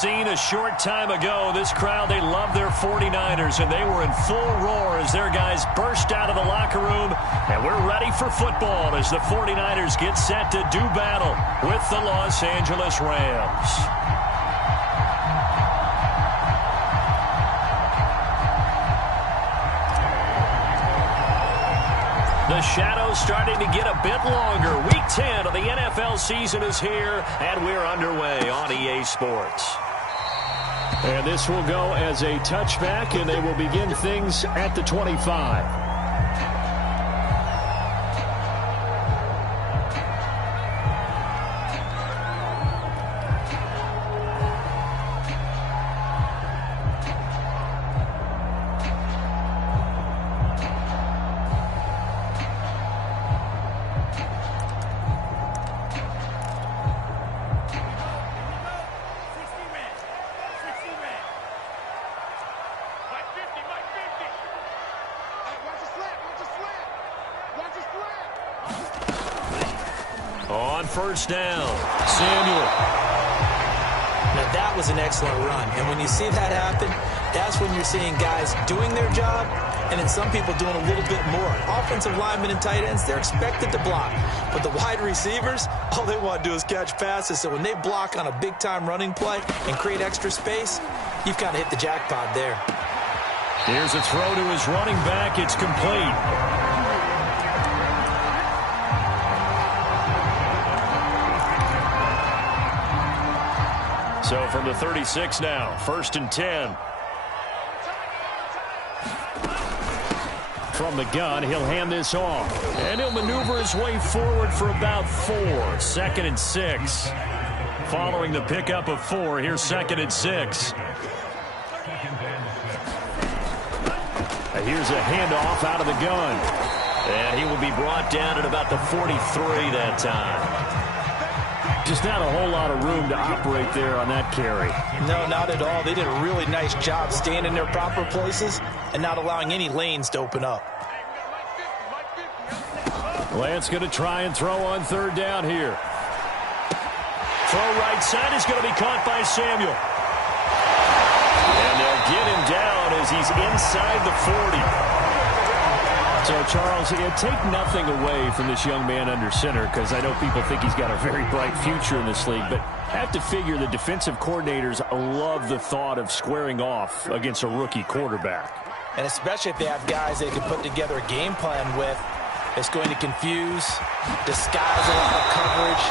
Seen a short time ago, this crowd, they love their 49ers, and they were in full roar as their guys burst out of the locker room, and we're ready for football as the 49ers get set to do battle with the Los Angeles Rams. The shadow's starting to get a bit longer. Week 10 of the NFL season is here, and we're underway on EA Sports. And this will go as a touchback, and they will begin things at the 25. On first down, Samuel. Now that was an excellent run, and when you see that happen, that's when you're seeing guys doing their job, and then some people doing a little bit more. Offensive linemen and tight ends, they're expected to block, but the wide receivers, all they want to do is catch passes, so when they block on a big-time running play and create extra space, you've kind of hit the jackpot there. Here's a throw to his running back. It's complete. So from the 36 now, 1st and 10. From the gun, he'll hand this off. And he'll maneuver his way forward for about 4. 2nd and 6. Following the pickup of 4, here's 2nd and 6. Here's a handoff out of the gun. And he will be brought down at about the 43 that time. Just not a whole lot of room to operate there on that carry. No, not at all. They did a really nice job staying in their proper places and not allowing any lanes to open up. Lance going to try and throw on 3rd down here. Throw right side is going to be caught by Samuel. And they'll get him down as he's inside the 40. So, Charles, take nothing away from this young man under center, because I know people think he's got a very bright future in this league, but I have to figure the defensive coordinators love the thought of squaring off against a rookie quarterback. And especially if they have guys they can put together a game plan with that's going to confuse, disguise a lot of coverage,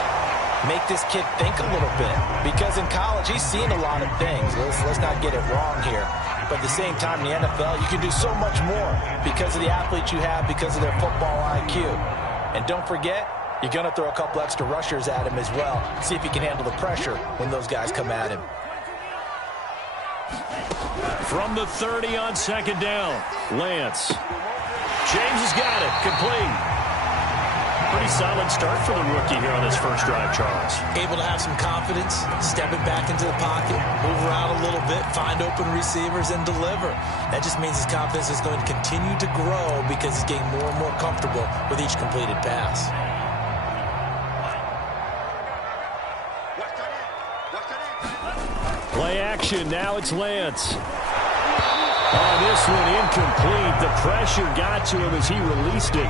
make this kid think a little bit. Because in college, he's seen a lot of things. Let's not get it wrong here. But at the same time, in the NFL, you can do so much more because of the athletes you have, because of their football IQ. And don't forget, you're going to throw a couple extra rushers at him as well. See if he can handle the pressure when those guys come at him. From the 30 on 2nd down, Lance. James has got it. Complete. Pretty solid start for the rookie here on this first drive, Charles. Able to have some confidence, step it back into the pocket, move around a little bit, find open receivers, and deliver. That just means his confidence is going to continue to grow because he's getting more and more comfortable with each completed pass. Play action. Now it's Lance. Oh, this one incomplete. The pressure got to him as he released it.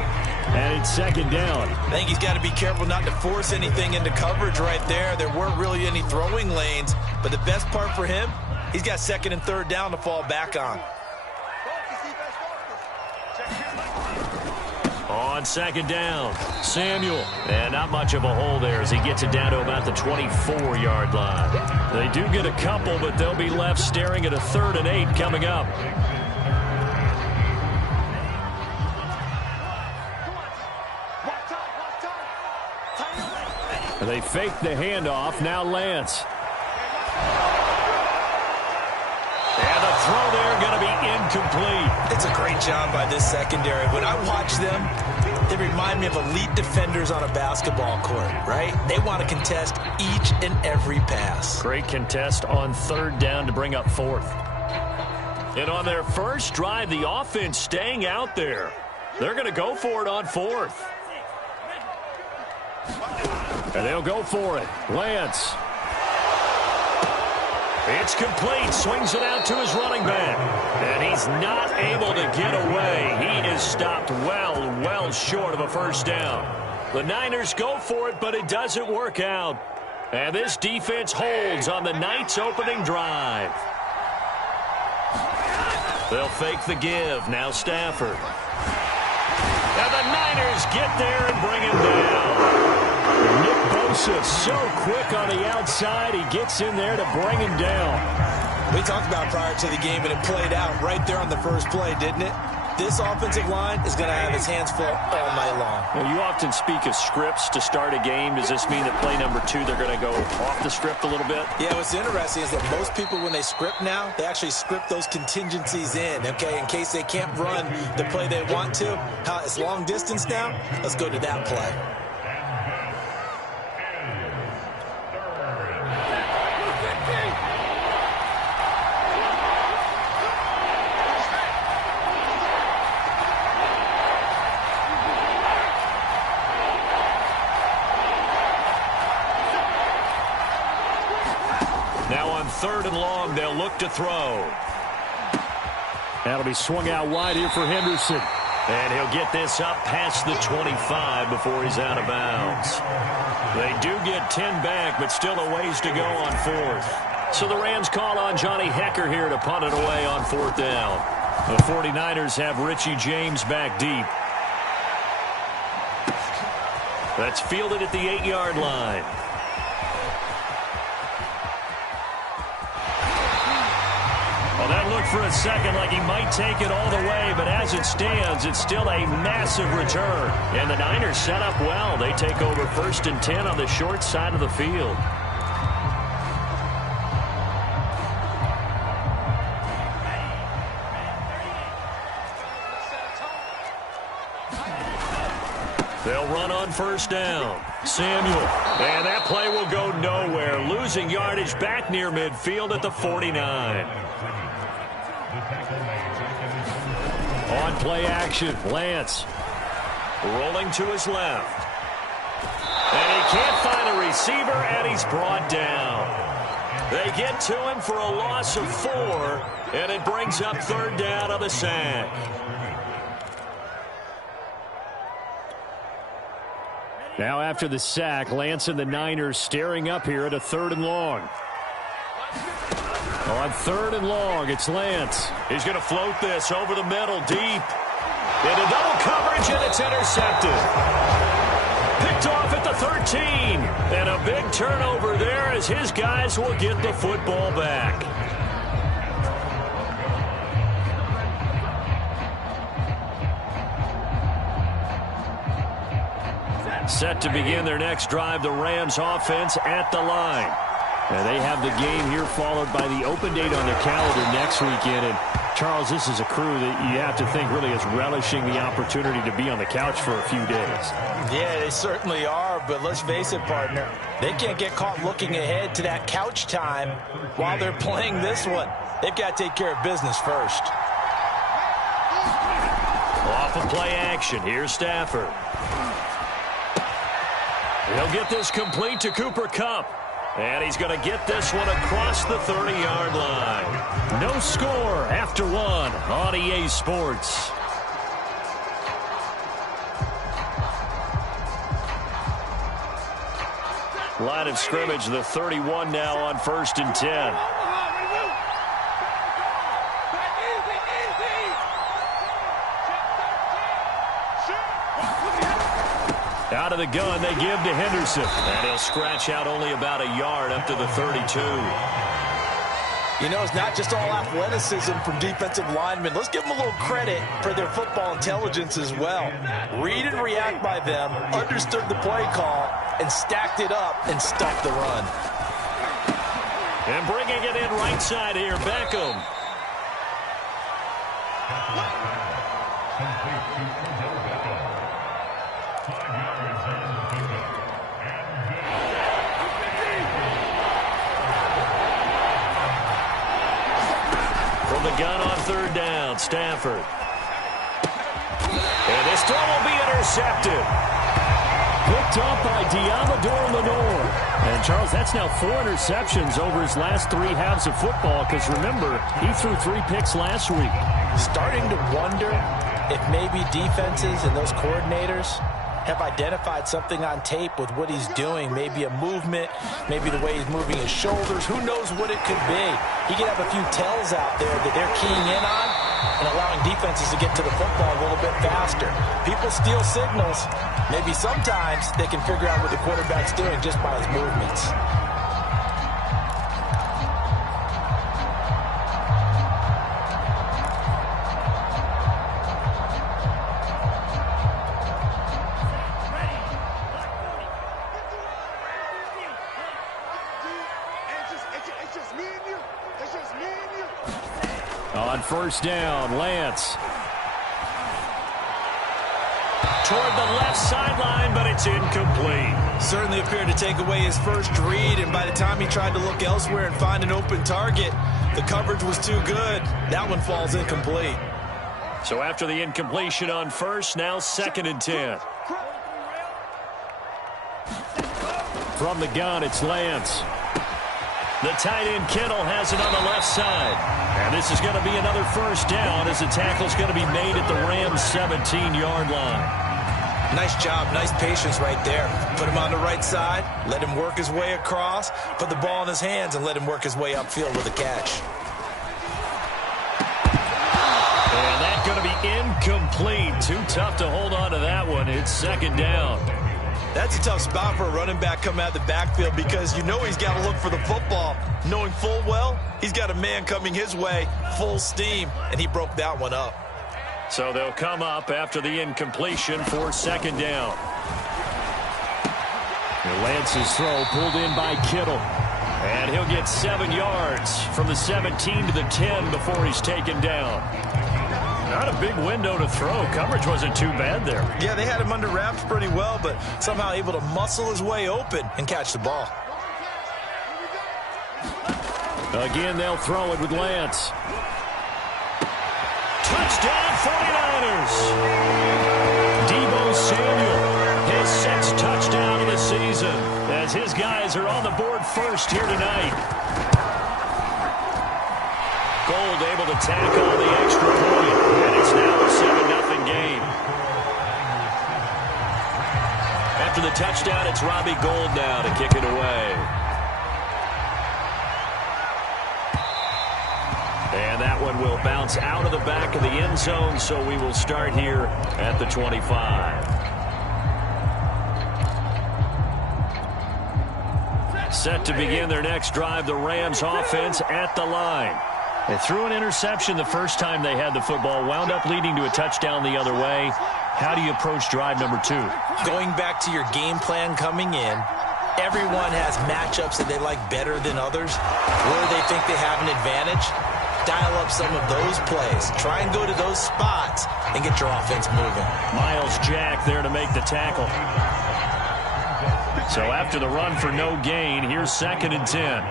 And it's 2nd down. I think he's got to be careful not to force anything into coverage right there. There weren't really any throwing lanes. But the best part for him, he's got 2nd and 3rd down to fall back on. On 2nd down, Samuel. And not much of a hole there as he gets it down to about the 24-yard line. They do get a couple, but they'll be left staring at a 3rd and 8 coming up. They fake the handoff. Now Lance. And the throw there going to be incomplete. It's a great job by this secondary. When I watch them, they remind me of elite defenders on a basketball court, right? They want to contest each and every pass. Great contest on 3rd down to bring up 4th. And on their first drive, the offense staying out there. They're going to go for it on 4th. And they'll go for it. Lance. It's complete. Swings it out to his running back. And he's not able to get away. He is stopped well short of a first down. The Niners go for it, but it doesn't work out. And this defense holds on the night's opening drive. They'll fake the give. Now Stafford. And the Niners get there and bring him down. Nick Bosa so quick on the outside. He gets in there to bring him down. We talked about prior to the game, and it played out right there on the first play, didn't it? This offensive line is going to have his hands full all night long. Well, you often speak of scripts to start a game. Does this mean that play number 2, they're going to go off the script a little bit? Yeah, what's interesting is that most people, when they script now, they actually script those contingencies in, okay, in case they can't run the play they want to. It's long distance now. Let's go to that play. Third and long, they'll look to throw. That'll be swung out wide here for Henderson. And he'll get this up past the 25 before he's out of bounds. They do get 10 back, but still a ways to go on fourth. So the Rams call on Johnny Hekker here to punt it away on fourth down. The 49ers have Richie James back deep. That's fielded at the 8-yard line. That looked for a second like he might take it all the way, but as it stands, it's still a massive return. And the Niners set up well. They take over 1st and 10 on the short side of the field. They'll run on first down. Samuel. And that play will go nowhere. Losing yardage back near midfield at the 49. On play action, Lance rolling to his left. And he can't find a receiver, and he's brought down. They get to him for a loss of 4, and it brings up third down on the sack. Now after the sack, Lance and the Niners staring up here at a 3rd and long. On 3rd and long, it's Lance. He's going to float this over the middle, deep. Into double coverage, and it's intercepted. Picked off at the 13. And a big turnover there as his guys will get the football back. Set to begin their next drive, the Rams offense at the line. And they have the game here followed by the open date on their calendar next weekend. And, Charles, this is a crew that you have to think really is relishing the opportunity to be on the couch for a few days. Yeah, they certainly are, but let's face it, partner. They can't get caught looking ahead to that couch time while they're playing this one. They've got to take care of business first. Off of play action, here's Stafford. He'll get this complete to Cooper Kupp. And he's going to get this one across the 30-yard line. No score after 1 on EA Sports. Line of scrimmage, the 31 now on 1st and 10. Out of the gun, they give to Henderson. And he'll scratch out only about a yard up to the 32. You know, it's not just all athleticism from defensive linemen. Let's give them a little credit for their football intelligence as well. Read and react by them, understood the play call, and stacked it up and stopped the run. And bringing it in right side here, Beckham. From the gun on 3rd down, Stafford. And this throw will be intercepted. Picked up by Diamador Lenore. And, Charles, that's now 4 interceptions over his last 3 halves of football because, remember, he threw 3 picks last week. Starting to wonder if maybe defenses and those coordinators have identified something on tape with what he's doing. Maybe a movement, maybe the way he's moving his shoulders. Who knows what it could be? He could have a few tells out there that they're keying in on and allowing defenses to get to the football a little bit faster. People steal signals. Maybe sometimes they can figure out what the quarterback's doing just by his movements. On first down, Lance. Toward the left sideline, but it's incomplete. Certainly appeared to take away his first read, and by the time he tried to look elsewhere and find an open target, the coverage was too good. That one falls incomplete. So after the incompletion on first, now 2nd and 10. From the gun, it's Lance. The tight end Kittle has it on the left side. And this is going to be another first down as the tackle's going to be made at the Rams' 17-yard line. Nice job, nice patience right there. Put him on the right side, let him work his way across, put the ball in his hands, and let him work his way upfield with a catch. And that's going to be incomplete. Too tough to hold on to that one. It's 2nd down. That's a tough spot for a running back coming out of the backfield because you know he's got to look for the football, knowing full well he's got a man coming his way, full steam, and he broke that one up. So they'll come up after the incompletion for 2nd down. Lance's throw pulled in by Kittle. And he'll get 7 yards from the 17 to the 10 before he's taken down. Not a big window to throw. Coverage wasn't too bad there. Yeah, they had him under wraps pretty well, but somehow able to muscle his way open and catch the ball. Again, they'll throw it with Lance. Touchdown, 49ers! Deebo Samuel, his 6th touchdown of the season, as his guys are on the board first here tonight. Gold able to tackle the extra point, and it's now a 7-0 game. After the touchdown, it's Robbie Gould now to kick it away. And that one will bounce out of the back of the end zone, so we will start here at the 25. Set to begin their next drive, the Rams offense at the line. They threw an interception the first time they had the football, wound up leading to a touchdown the other way. How do you approach drive number 2? Going back to your game plan coming in, everyone has matchups that they like better than others, where they think they have an advantage. Dial up some of those plays. Try and go to those spots and get your offense moving. Myles Jack there to make the tackle. So after the run for no gain, here's 2nd and 10.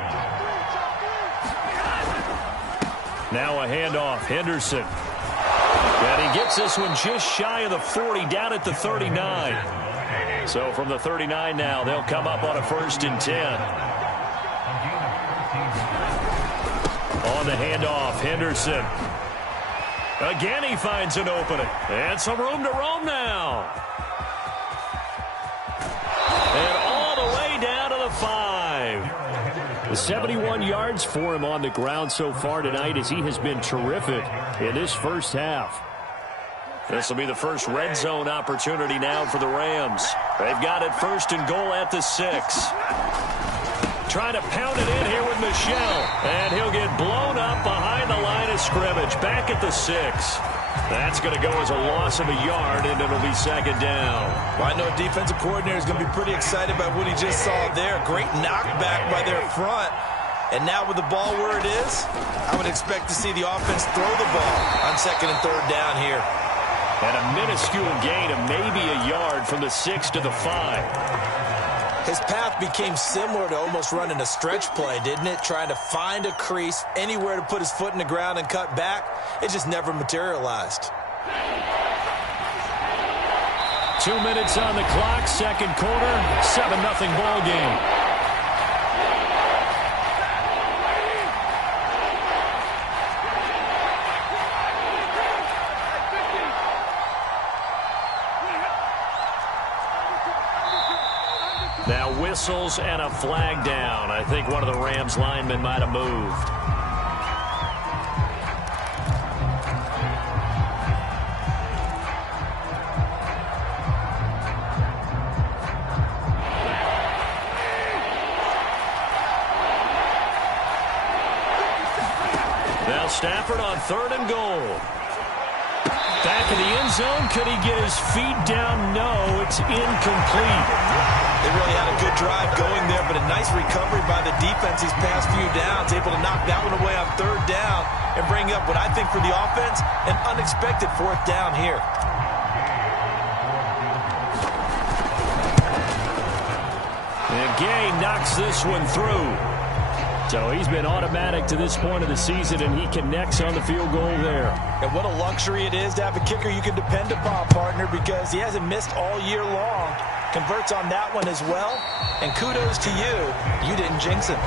Now a handoff, Henderson. And he gets this one just shy of the 40, down at the 39. So from the 39 now, they'll come up on a 1st and 10. On the handoff, Henderson. Again, he finds an opening. And some room to roam now. And all the way down to the 5. 71 yards for him on the ground so far tonight as he has been terrific in this first half. This will be the first red zone opportunity now for the Rams. They've got it 1st and goal at the 6. Trying to pound it in here with Michel. And he'll get blown up behind the line of scrimmage. Back at the 6. That's going to go as a loss of a yard, and it'll be 2nd down. Well, I know a defensive coordinator is going to be pretty excited about what he just saw there. Great knockback by their front. And now with the ball where it is, I would expect to see the offense throw the ball on 2nd and 3rd down here. And a minuscule gain of maybe a yard from the 6 to the 5. His path became similar to almost running a stretch play, didn't it? Trying to find a crease, anywhere to put his foot in the ground and cut back. It just never materialized. 2 minutes on the clock, second quarter, 7-0 ball game. Now whistles and a flag down. I think one of the Rams linemen might have moved. Now Stafford on 3rd and goal. Back in the end zone. Could he get his feet down? No, it's incomplete. They really had a good drive going there, but a nice recovery by the defense these past few downs, able to knock that one away on 3rd down and bring up what I think for the offense, an unexpected 4th down here. And Gay knocks this one through. So he's been automatic to this point of the season, and he connects on the field goal there. And what a luxury it is to have a kicker you can depend upon, partner, because he hasn't missed all year long. Converts on that one as well. And kudos to you. You didn't jinx him.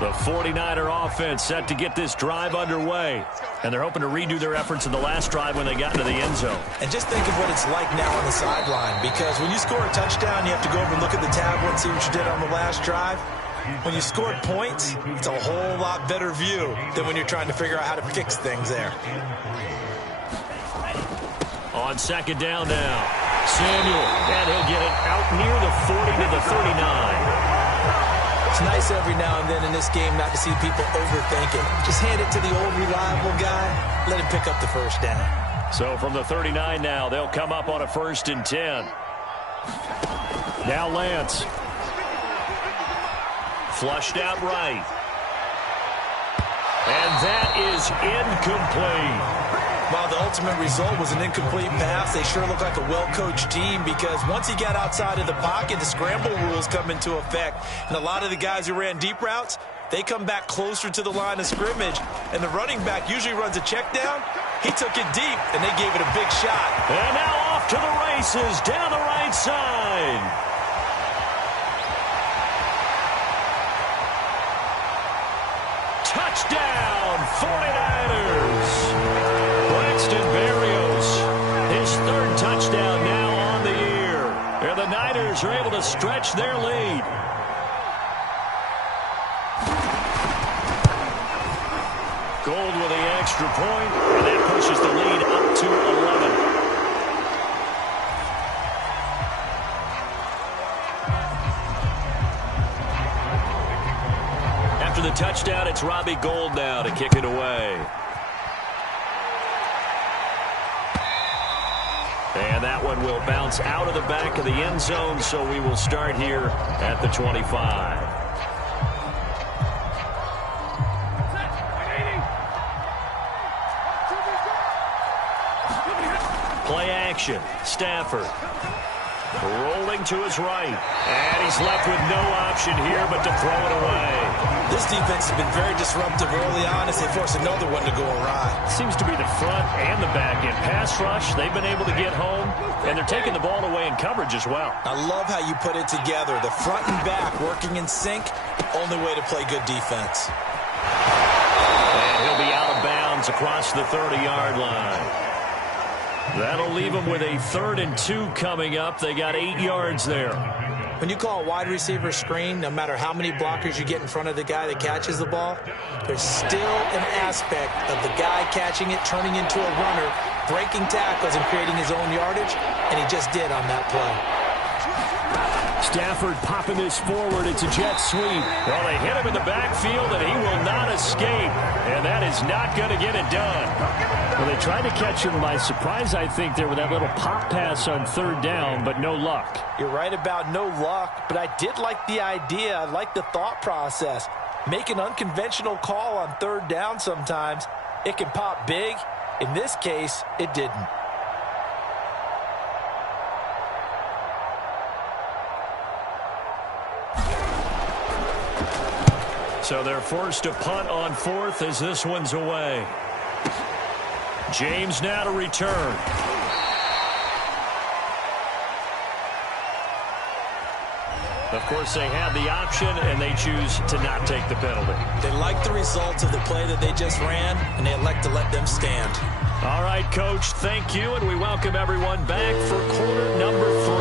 The 49er offense set to get this drive underway. And they're hoping to redo their efforts in the last drive when they got into the end zone. And just think of what it's like now on the sideline, because when you score a touchdown, you have to go over and look at the tablet and see what you did on the last drive. When you scored points, it's a whole lot better view than when you're trying to figure out how to fix things there. On 2nd down now, Samuel, and he'll get it out near the 40 to the 39. It's nice every now and then in this game not to see people overthink it. Just hand it to the old reliable guy, let him pick up the 1st down. So from the 39 now, they'll come up on a 1st and 10. Now Lance. Flushed out right. And that is incomplete. While the ultimate result was an incomplete pass, they sure look like a well-coached team, because once he got outside of the pocket, the scramble rules come into effect. And a lot of the guys who ran deep routes, they come back closer to the line of scrimmage. And the running back usually runs a check down. He took it deep, and they gave it a big shot. And now off to the races down the right side. Touchdown, 49ers. Braxton Berrios, his 3rd touchdown now on the year. And the Niners are able to stretch their lead. Gold with the extra point, and that pushes the lead up to 11. After the touchdown, it's Robbie Gould now to kick it away. And that one will bounce out of the back of the end zone, so we will start here at the 25. Play action. Stafford rolling to his right. And he's left with no option here but to throw it away. This defense has been very disruptive early on as they force another one to go awry. Seems to be the front and the back end. Pass rush, they've been able to get home, and they're taking the ball away in coverage as well. I love how you put it together. The front and back working in sync, only way to play good defense. And he'll be out of bounds across the 30-yard line. That'll leave them with a 3rd and 2 coming up. They got 8 yards there. When you call a wide receiver screen, no matter how many blockers you get in front of the guy that catches the ball, there's still an aspect of the guy catching it, turning into a runner, breaking tackles and creating his own yardage, and he just did on that play. Stafford popping this forward. It's a jet sweep. Well, they hit him in the backfield, and he will not escape. And that is not going to get it done. Well, they tried to catch him by surprise, I think, there with that little pop pass on 3rd down, but no luck. You're right about no luck, but I did like the idea. I like the thought process. Make an unconventional call on 3rd down sometimes. It can pop big. In this case, it didn't. So they're forced to punt on fourth as this one's away. James now to return. Of course, they had the option, and they choose to not take the penalty. They like the results of the play that they just ran, and they elect to let them stand. All right, Coach, thank you, and we welcome everyone back for quarter number 3.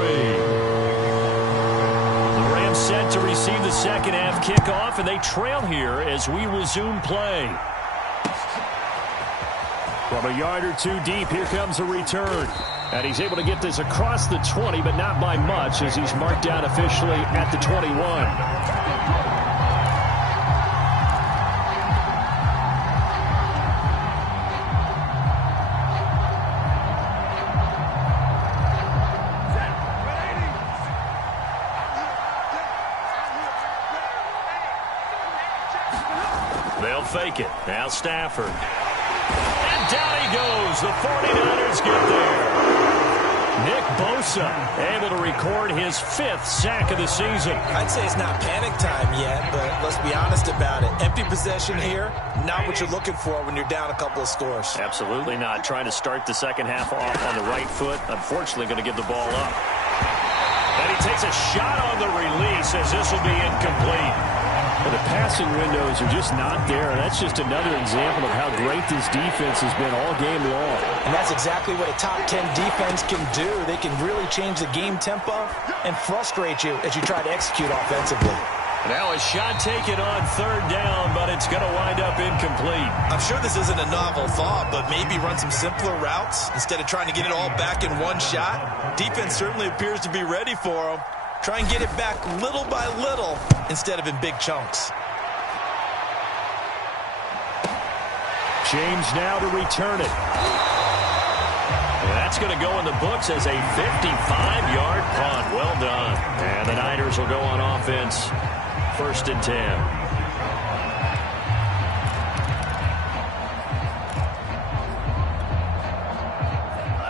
The Rams set to receive the second half kickoff, and they trail here as we resume play. From a yard or two deep, here comes a return. And he's able to get this across the 20, but not by much, as he's marked down officially at the 21. They'll fake it. Now Stafford. And down he goes. The 49ers get there. Nick Bosa able to record his 5th sack of the season. I'd say it's not panic time yet, but let's be honest about it. Empty possession here, not what you're looking for when you're down a couple of scores. Absolutely not. Trying to start the second half off on the right foot. Unfortunately, going to give the ball up. And he takes a shot on the release as this will be incomplete. Well, the passing windows are just not there. That's just another example of how great this defense has been all game long. And that's exactly what a top 10 defense can do. They can really change the game tempo and frustrate you as you try to execute offensively. Now a shot taken on third down, but it's going to wind up incomplete. I'm sure this isn't a novel thought, but maybe run some simpler routes instead of trying to get it all back in one shot. Defense certainly appears to be ready for them. Try and get it back little by little instead of in big chunks. James now to return it. And that's going to go in the books as a 55-yard punt. Well done. And the Niners will go on offense. 1st and 10.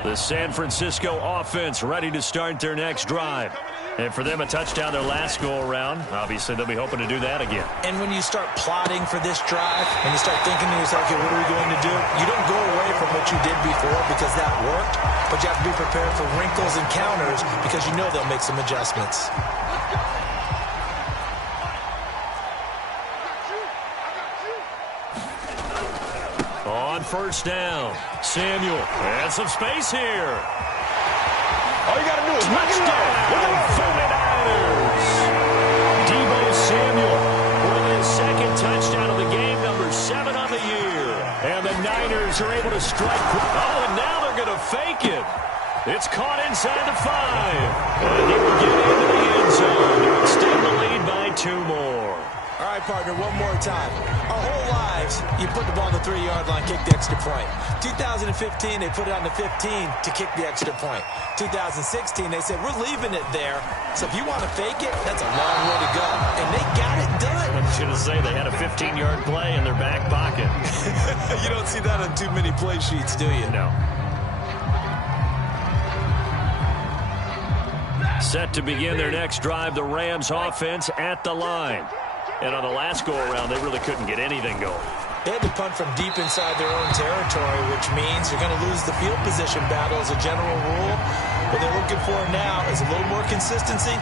The San Francisco offense ready to start their next drive. And for them, a touchdown their last go-around. Obviously, they'll be hoping to do that again. And when you start plotting for this drive, and you start thinking to yourself, okay, what are we going to do? You don't go away from what you did before because that worked, but you have to be prepared for wrinkles and counters because you know they'll make some adjustments. On 1st down, Samuel. And some space here. All you got to do is knock it down. 49ers. Deebo Samuel with his 2nd touchdown of the game, number 7 on the year. And the Niners are able to strike. Oh, and now they're going to fake it. It's caught inside the 5. And he will get into the end zone to extend the lead by 2 more. All right, partner, one more time. Our whole lives, you put the ball on the 3-yard line, kick the extra point. 2015, they put it on the 15 to kick the extra point. 2016, they said, we're leaving it there. So if you want to fake it, that's a long way to go. And they got it done. I was going to say, they had a 15-yard play in their back pocket. You don't see that on too many play sheets, do you? No. Set to begin their next drive, the Rams offense at the line. And on the last go-around, they really couldn't get anything going. They had to punt from deep inside their own territory, which means you're going to lose the field position battle as a general rule. What they're looking for now is a little more consistency,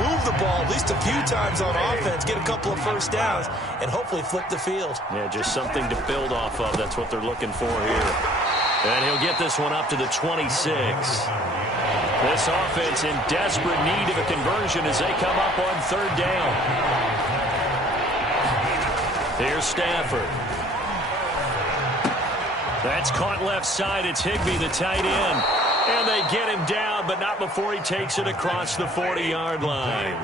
move the ball at least a few times on offense, get a couple of first downs, and hopefully flip the field. Yeah, just something to build off of. That's what they're looking for here. And he'll get this one up to the 26. This offense in desperate need of a conversion as they come up on 3rd down. Here's Stafford. That's caught left side. It's Higbee, the tight end. And they get him down, but not before he takes it across the 40-yard line.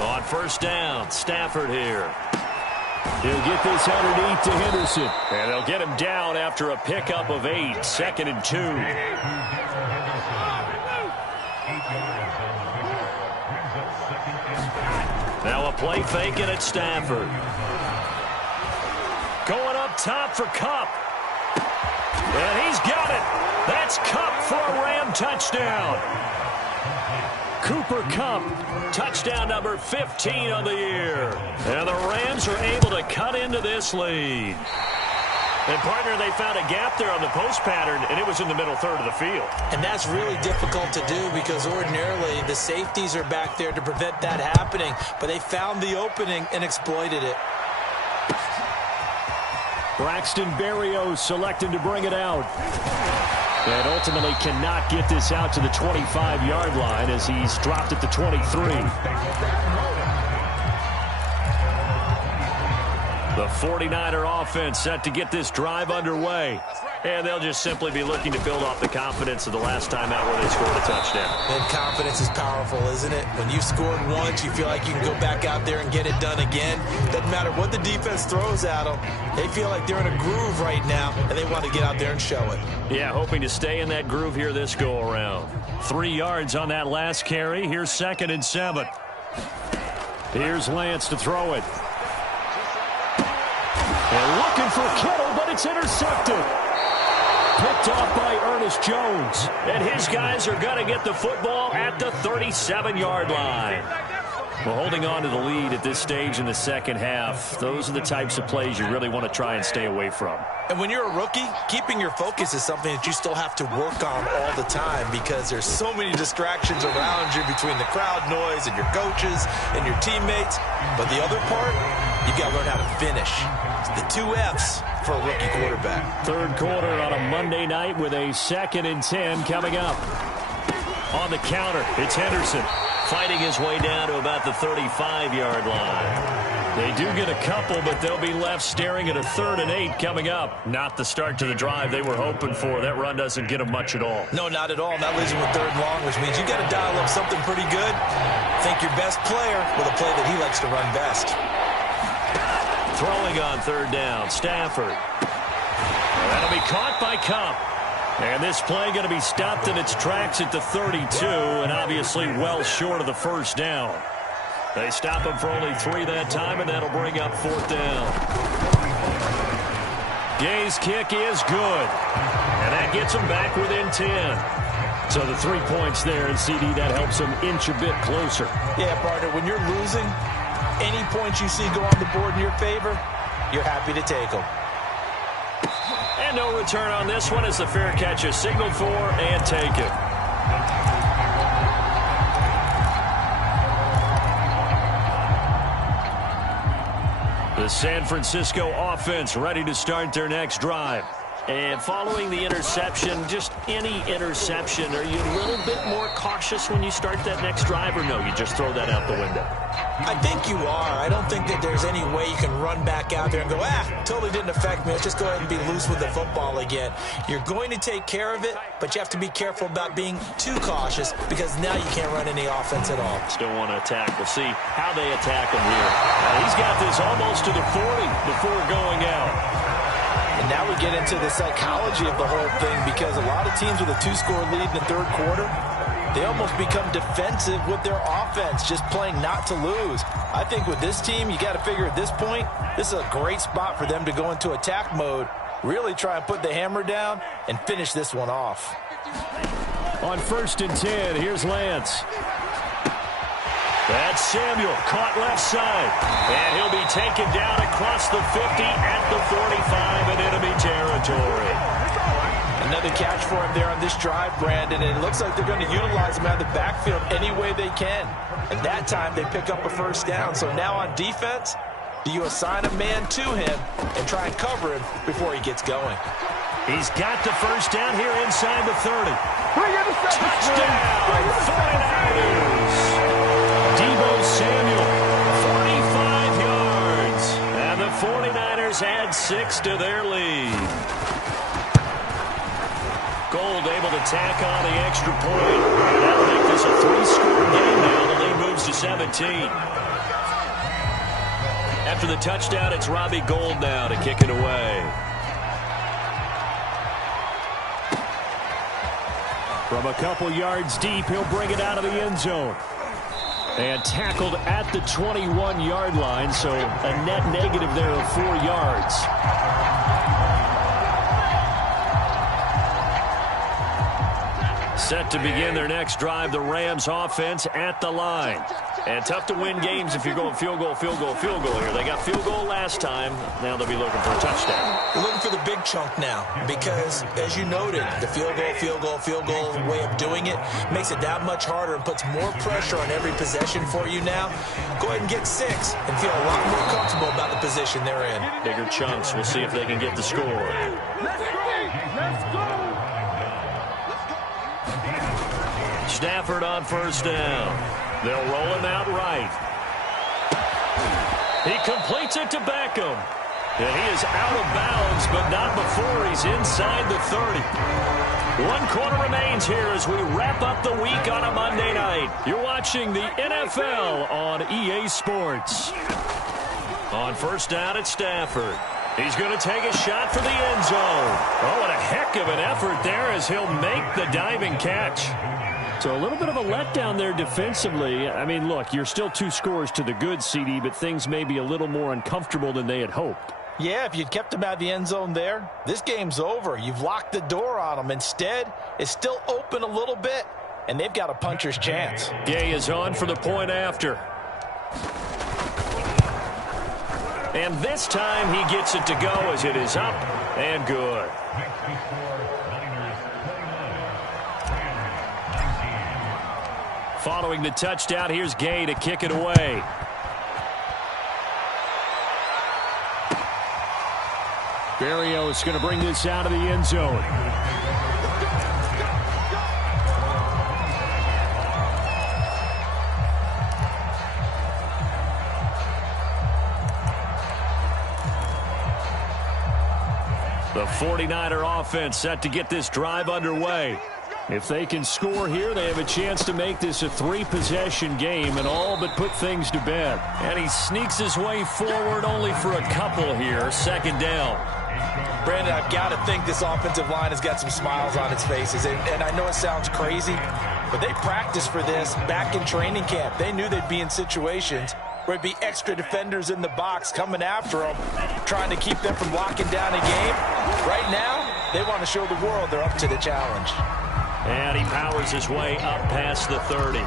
On 1st down, Stafford here. He'll get this underneath to Henderson. And they'll get him down after a pickup of 8. 2nd and 2. Now a play fake at Stafford. Going up top for Kupp. And he's got it. That's That's Kupp for a Ram touchdown. Cooper Kupp, touchdown number 15 on the year. And the Rams are able to cut into this lead. And, partner, they found a gap there on the post pattern, and it was in the middle third of the field. And that's really difficult to do because ordinarily the safeties are back there to prevent that happening. But they found the opening and exploited it. Braxton Berrios selected to bring it out. And ultimately cannot get this out to the 25-yard line as he's dropped at the 23. The 49er offense set to get this drive underway. And they'll just simply be looking to build off the confidence of the last time out where they scored a touchdown. And confidence is powerful, isn't it? When you've scored once, you feel like you can go back out there and get it done again. Doesn't matter what the defense throws at them. They feel like they're in a groove right now, and they want to get out there and show it. Yeah, hoping to stay in that groove here this go-around. 3 yards on that last carry. Here's 2nd and 7. Here's Lance to throw it. And looking for Kittle, but it's intercepted. Picked off by Ernest Jones. And his guys are going to get the football at the 37-yard line. Well, holding on to the lead at this stage in the second half, those are the types of plays you really want to try and stay away from. And when you're a rookie, keeping your focus is something that you still have to work on all the time because there's so many distractions around you between the crowd noise and your coaches and your teammates. But the other part, you've got to learn how to finish. It's the 2 F's for a rookie quarterback. Third quarter on a Monday night with a 2nd and 10 coming up. On the counter, it's Henderson fighting his way down to about the 35-yard line. They do get a couple, but they'll be left staring at a 3rd and 8 coming up. Not the start to the drive they were hoping for. That run doesn't get them much at all. No, not at all. Not losing with 3rd and long, which means you got to dial up something pretty good. Think your best player with a play that he likes to run best. Throwing on 3rd down, Stafford. That'll be caught by Kupp. And this play going to be stopped in its tracks at the 32, and obviously well short of the 1st down. They stop him for only 3 that time, and that'll bring up 4th down. Gay's kick is good, and that gets him back within 10. So the 3 points there, and CD, that helps him inch a bit closer. Yeah, partner, when you're losing, any points you see go on the board in your favor, you're happy to take them. And no return on this one as the fair catch is signaled for and taken. The San Francisco offense ready to start their next drive. And following the interception, just any interception, are you a little bit more cautious when you start that next drive, or no, you just throw that out the window? I think you are. I don't think that there's any way you can run back out there and go, totally didn't affect me. Let's just go ahead and be loose with the football again. You're going to take care of it, but you have to be careful about being too cautious because now you can't run any offense at all. Still want to attack. We'll see how they attack him here. He's got this almost to the 40 before going out. And now we get into the psychology of the whole thing because a lot of teams with a 2-score lead in the 3rd quarter, they almost become defensive with their offense, just playing not to lose. I think with this team, you got to figure at this point, this is a great spot for them to go into attack mode, really try and put the hammer down and finish this one off. On 1st and 10, here's Lance. That's Samuel, caught left side. And he'll be taken down across the 50 at the 45 in enemy territory. Another catch for him there on this drive, Brandon, and it looks like they're going to utilize him out of the backfield any way they can. And that time they pick up a 1st down. So now on defense, do you assign a man to him and try and cover him before he gets going? He's got the 1st down here inside the 30. Touchdown, 49ers. Deebo Samuel, 45 yards. And the 49ers add 6 to their lead. Gold able to tack on the extra point. And that'll make this a 3-score game now. The lead moves to 17. After the touchdown, it's Robbie Gould now to kick it away. From a couple yards deep, he'll bring it out of the end zone. And tackled at the 21-yard line, so a net negative there of 4 yards. Set to begin their next drive, the Rams offense at the line. And tough to win games if you're going field goal, field goal, field goal here. They got field goal last time. Now they'll be looking for a touchdown. They're looking for the big chunk now because, as you noted, the field goal, field goal, field goal way of doing it makes it that much harder and puts more pressure on every possession for you now. Go ahead and get 6 and feel a lot more comfortable about the position they're in. Bigger chunks. We'll see if they can get the score. Let's go! Stafford on first down. They'll roll him out right. He completes it to Beckham. And he is out of bounds, but not before he's inside the 30. 1 quarter remains here as we wrap up the week on a Monday night. You're watching the NFL on EA Sports. On first down at Stafford. He's going to take a shot for the end zone. Oh, what a heck of an effort there as he'll make the diving catch. So a little bit of a letdown there defensively. I mean, look, you're still 2 scores to the good, CD, but things may be a little more uncomfortable than they had hoped. Yeah, if you'd kept him out of the end zone there, this game's over. You've locked the door on him. Instead, it's still open a little bit, and they've got a puncher's chance. Gay is on for the point after. And this time he gets it to go as it is up and good. Following the touchdown, here's Gay to kick it away. Berrios going to bring this out of the end zone. The 49er offense set to get this drive underway. If they can score here, they have a chance to make this a 3-possession game and all but put things to bed. And he sneaks his way forward only for a couple here. Second down. Brandon, I've got to think this offensive line has got some smiles on its faces. And I know it sounds crazy, but they practiced for this back in training camp. They knew they'd be in situations where it'd be extra defenders in the box coming after them, trying to keep them from locking down a game. Right now, they want to show the world they're up to the challenge. And he powers his way up past the 30.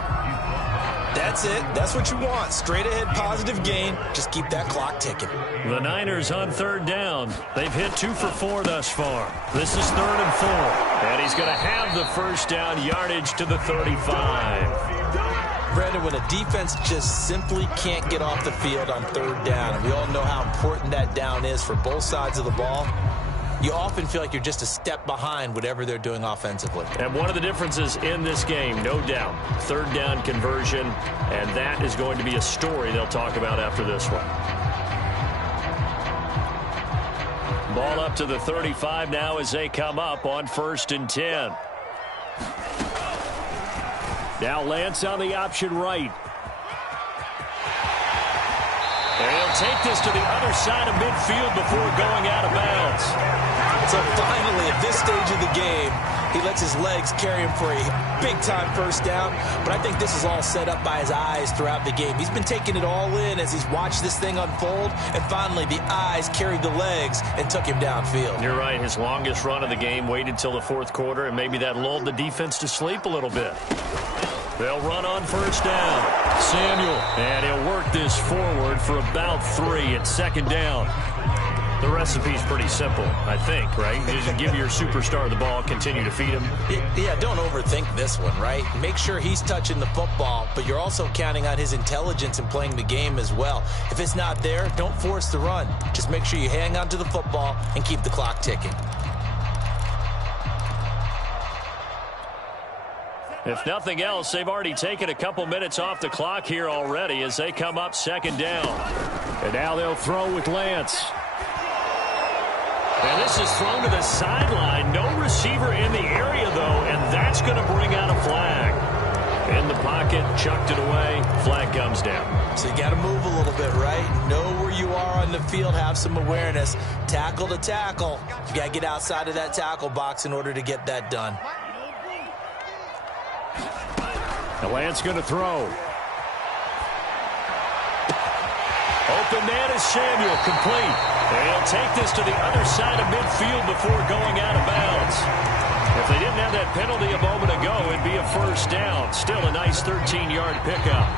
That's it. That's what you want. Straight ahead positive gain. Just keep that clock ticking. The Niners on third down. They've hit 2 for 4 thus far. This is 3rd and 4. And he's going to have the first down, yardage to the 35. Brandon, when a defense just simply can't get off the field on third down, and we all know how important that down is for both sides of the ball, you often feel like you're just a step behind whatever they're doing offensively. And one of the differences in this game, no doubt, third down conversion, and that is going to be a story they'll talk about after this one. Ball up to the 35 now as they come up on 1st and 10. Now Lance on the option right. And he'll take this to the other side of midfield before going out of bounds. So finally, at this stage of the game, he lets his legs carry him for a big-time first down. But I think this is all set up by his eyes throughout the game. He's been taking it all in as he's watched this thing unfold. And finally, the eyes carried the legs and took him downfield. You're right. His longest run of the game waited till the 4th quarter, and maybe that lulled the defense to sleep a little bit. They'll run on first down. Samuel, and he'll work this forward for about 3 at 2nd down. The recipe's pretty simple, I think, right? Just give your superstar the ball, continue to feed him. Yeah, don't overthink this one, right? Make sure he's touching the football, but you're also counting on his intelligence in playing the game as well. If it's not there, don't force the run. Just make sure you hang on to the football and keep the clock ticking. If nothing else, they've already taken a couple minutes off the clock here already as they come up 2nd down. And now they'll throw with Lance. And this is thrown to the sideline. No receiver in the area, though, and that's going to bring out a flag. In the pocket, chucked it away. Flag comes down. So you got to move a little bit, right? Know where you are on the field. Have some awareness. Tackle to tackle. You got to get outside of that tackle box in order to get that done. The Lance going to throw. Open man is Samuel, complete. And he'll take this to the other side of midfield before going out of bounds. If they didn't have that penalty a moment ago, it'd be a first down. Still a nice 13-yard pickup.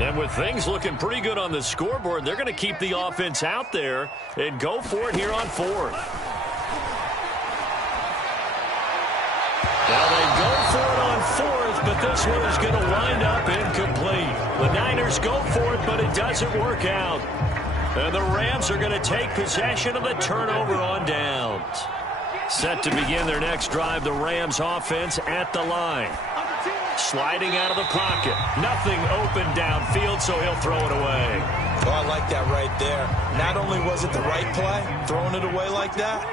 And with things looking pretty good on the scoreboard, they're going to keep the offense out there and go for it here on fourth. Now they go for it on fourth, but this one is going to wind up incomplete. The Niners go for it, but it doesn't work out. And the Rams are going to take possession of the turnover on downs. Set to begin their next drive, the Rams offense at the line. Sliding out of the pocket. Nothing open downfield, so he'll throw it away. Oh, I like that right there. Not only was it the right play, throwing it away like that,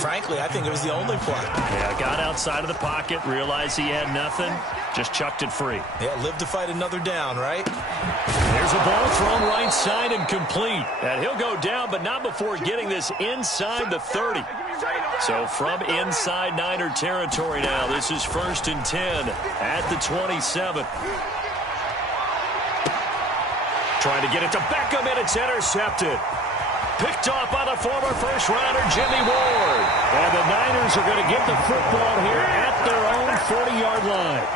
frankly, I think it was the only play. Yeah, got outside of the pocket, realized he had nothing, just chucked it free. Yeah, live to fight another down, right? There's a ball thrown right side and complete. And he'll go down, but not before getting this inside the 30. So from inside Niner territory now, this is 1st and 10 at the 27. Trying to get it to Beckham, and it's intercepted. Picked off by the former first-rounder Jimmy Ward. And the Niners are going to get the football here at their own 40-yard line.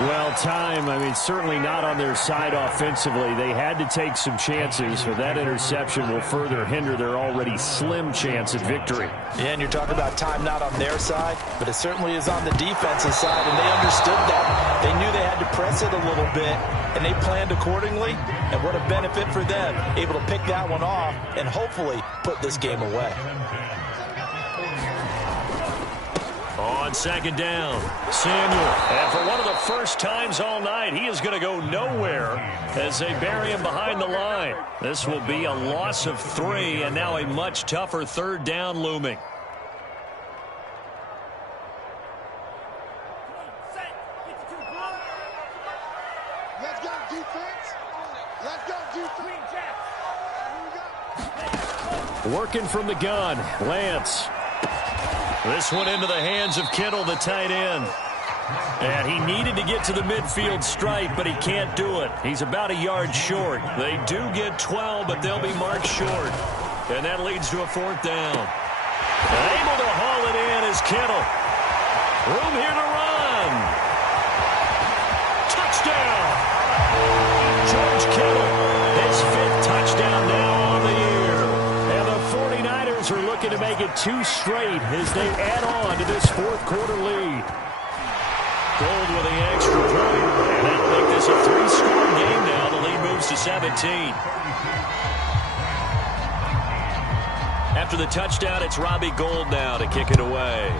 Well, time, certainly not on their side offensively. They had to take some chances, but that interception will further hinder their already slim chance at victory. Yeah, and you're talking about time not on their side, but it certainly is on the defensive side, and they understood that. They knew they had to press it a little bit, and they planned accordingly, and what a benefit for them, able to pick that one off and hopefully put this game away. On 2nd down, Samuel. And for one of the first times all night, he is going to go nowhere as they bury him behind the line. This will be a loss of 3, and now a much tougher 3rd down looming. Let's go, defense. Let's go, defense. Working from the gun, Lance. This one into the hands of Kittle, the tight end. And he needed to get to the midfield stripe, but he can't do it. He's about a yard short. They do get 12, but they'll be marked short. And that leads to a 4th down. And able to haul it in is Kittle. Room here to run. Touchdown. George Kittle, his 5th touchdown now on the year. And the 49ers are looking to make it 2 straight as they add on to this 4th quarter lead. Gold with the extra point, and that'll make this a 3-score game now. The lead moves to 17. After the touchdown, it's Robbie Gould now to kick it away.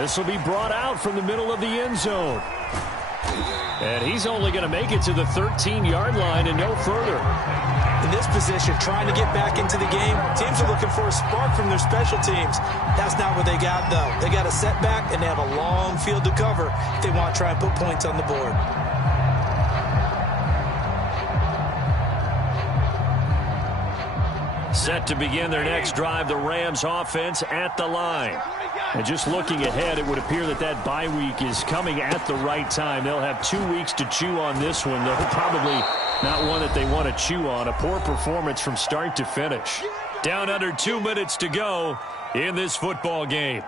This will be brought out from the middle of the end zone. And he's only going to make it to the 13-yard line and no further. In this position, trying to get back into the game, teams are looking for a spark from their special teams. That's not what they got, though. They got a setback, and they have a long field to cover if they want to try and put points on the board. Set to begin their next drive, the Rams offense at the line. And just looking ahead, it would appear that that bye week is coming at the right time. They'll have 2 weeks to chew on this one, though probably not one that they want to chew on. A poor performance from start to finish. Down under 2 minutes to go in this football game.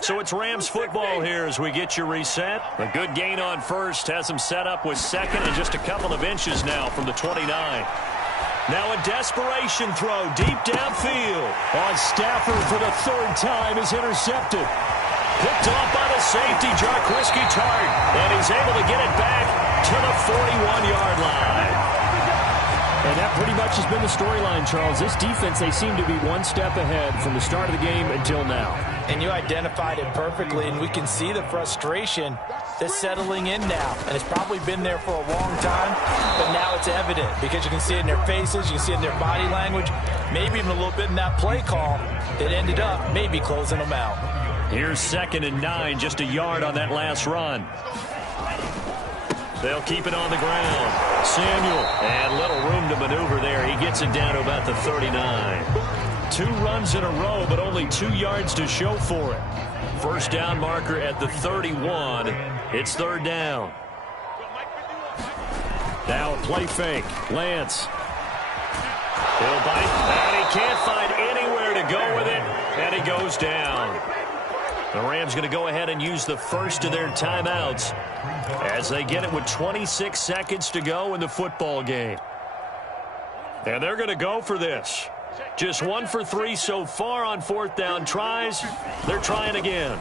So it's Rams football here as we get you reset. A good gain on first has them set up with 2nd and just a couple of inches now from the 29. Now a desperation throw deep downfield. On Stafford for the 3rd time is intercepted. Picked off by the safety, Jaquiski Tartt. And he's able to get it back to the 41-yard line. And that pretty much has been the storyline, Charles. This defense, they seem to be 1 step ahead from the start of the game until now. And you identified it perfectly, and we can see the frustration that's settling in now. And it's probably been there for a long time, but now it's evident because you can see it in their faces, you can see it in their body language, maybe even a little bit in that play call that ended up maybe closing them out. Here's 2nd and 9, just a yard on that last run. They'll keep it on the ground. Samuel, and little room to maneuver there. He gets it down to about the 39. 2 runs in a row, but only 2 yards to show for it. First down marker at the 31. It's 3rd down. Now a play fake. Lance. He'll bite, and he can't find anywhere to go with it, and he goes down. The Rams going to go ahead and use the first of their timeouts as they get it with 26 seconds to go in the football game. And they're going to go for this. Just 1 for 3 so far on fourth down tries. They're trying again.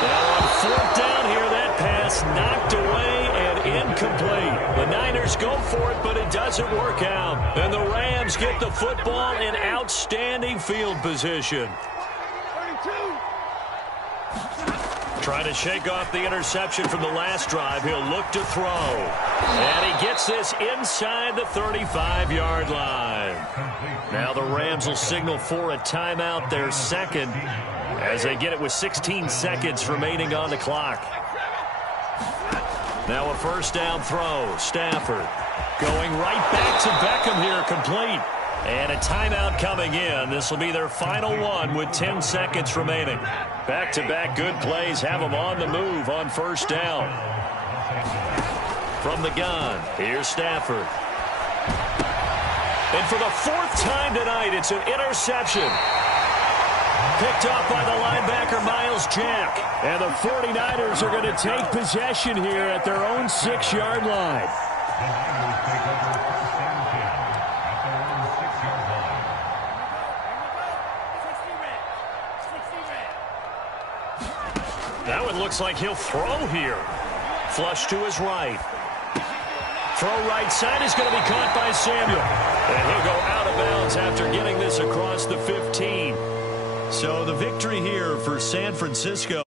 Now on fourth down here, that pass knocked away and incomplete. The Niners go for it, but it doesn't work out. And the Rams get the football in outstanding field position. Trying to shake off the interception from the last drive. He'll look to throw. And he gets this inside the 35-yard line. Now the Rams will signal for a timeout, their second, as they get it with 16 seconds remaining on the clock. Now a first down throw. Stafford going right back to Beckham here, complete. And a timeout coming in. This will be their final one with 10 seconds remaining. Back-to-back good plays have them on the move on first down. From the gun, here's Stafford. And for the fourth time tonight, it's an interception. Picked off by the linebacker, Myles Jack. And the 49ers are going to take possession here at their own 6-yard line. That one looks like he'll throw here. Flush to his right. Throw right side is going to be caught by Samuel. And he'll go out of bounds after getting this across the 15. So the victory here for San Francisco.